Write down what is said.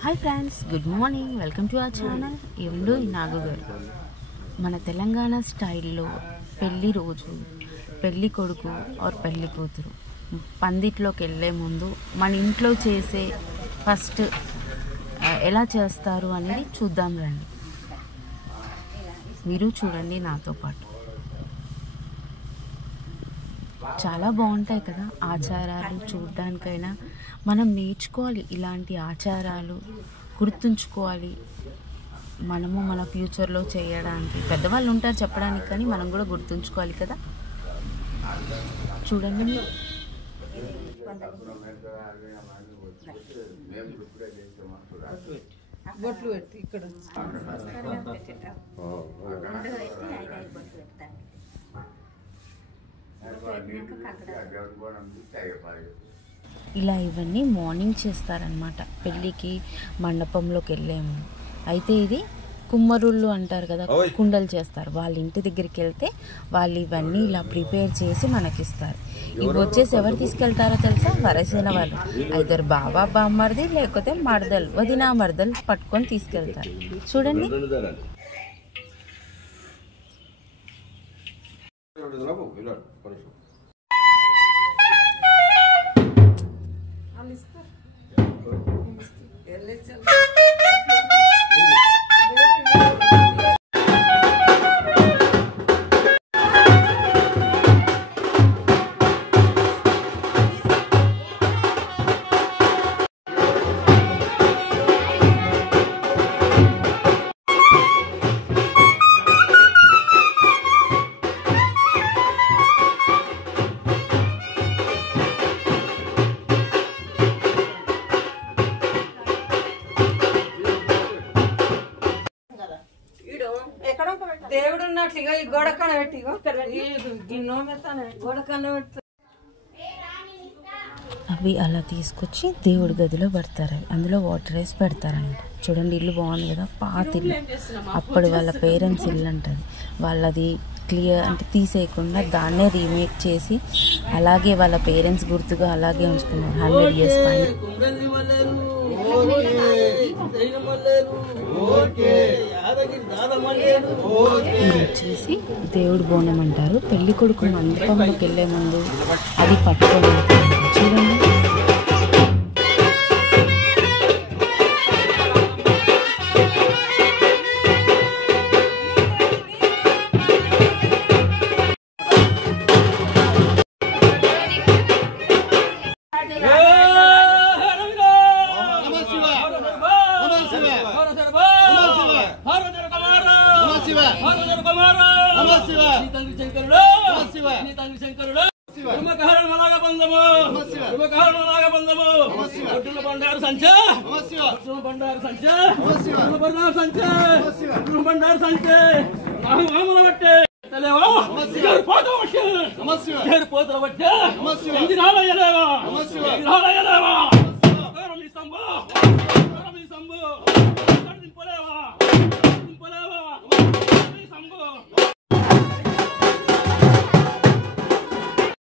Hi friends, good morning. Welcome to our channel ఈవెండు నాగు గారు. మన తెలంగాణ స్టైల్లో పెళ్ళి రోజు పెళ్ళి కొడుకు ఆర్ పెళ్ళి కూతురు పందిట్లోకి వెళ్ళే ముందు మన ఇంట్లో చేసే ఫస్ట్ ఎలా చేస్తారు అనేది చూద్దాం రండి. మీరు చూడండి నాతో పాటు. చాలా బాగుంటాయి కదా ఆచారాలు. చూడడానికైనా మనం నేర్చుకోవాలి, ఇలాంటి ఆచారాలు గుర్తుంచుకోవాలి. మనము మన ఫ్యూచర్లో చేయడానికి పెద్దవాళ్ళు ఉంటారు చెప్పడానికి, కానీ మనం కూడా గుర్తుంచుకోవాలి కదా. చూడండి మీరు. బొట్లు పెట్టి ఇక్కడ ఇలా ఇవన్నీ మార్నింగ్ చేస్తారనమాట పెళ్ళికి మండపంలోకి వెళ్ళేము. అయితే ఇది కుమ్మరుళ్ళు అంటారు కదా, కుండలు చేస్తారు. వాళ్ళ ఇంటి దగ్గరికి వెళ్తే వాళ్ళు ఇవన్నీ ఇలా ప్రిపేర్ చేసి మనకిస్తారు. ఇవి వచ్చేసి ఎవరు తీసుకెళ్తారో తెలుసా? వరసైన వాళ్ళు, ఐదరు బాబా బామ్మర్ది లేకపోతే మరదలు వదినా మరదలు పట్టుకొని తీసుకెళ్తారు. చూడండి. దేవుడు ఉన్నట్లు ఇగో ఈ గోడ కన్న పెట్టి గోడ కన్న పెట్టి అవి అలా తీసుకొచ్చి దేవుడి గదిలో పెడతారు. అందులో వాటర్ వేసి పెడతారంట. చూడండి, ఇల్లు బాగుంది కదా, పాత ఇల్లు. అప్పుడు వాళ్ళ పేరెంట్స్ ఇల్లు అంటది. వాళ్ళది క్లియర్ అంటే తీసేయకుండా దాన్నే రీమేక్ చేసి అలాగే వాళ్ళ పేరెంట్స్ గుర్తుగా అలాగే ఉంచుకున్నారు 100 years పైన. ఇది వచ్చేసి దేవుడు బోనం అంటారు. పెళ్లి కొడుకు మండపంలోకి వెళ్ళే ముందు అది పట్టుకొని వెళ్తారు. చూడండి.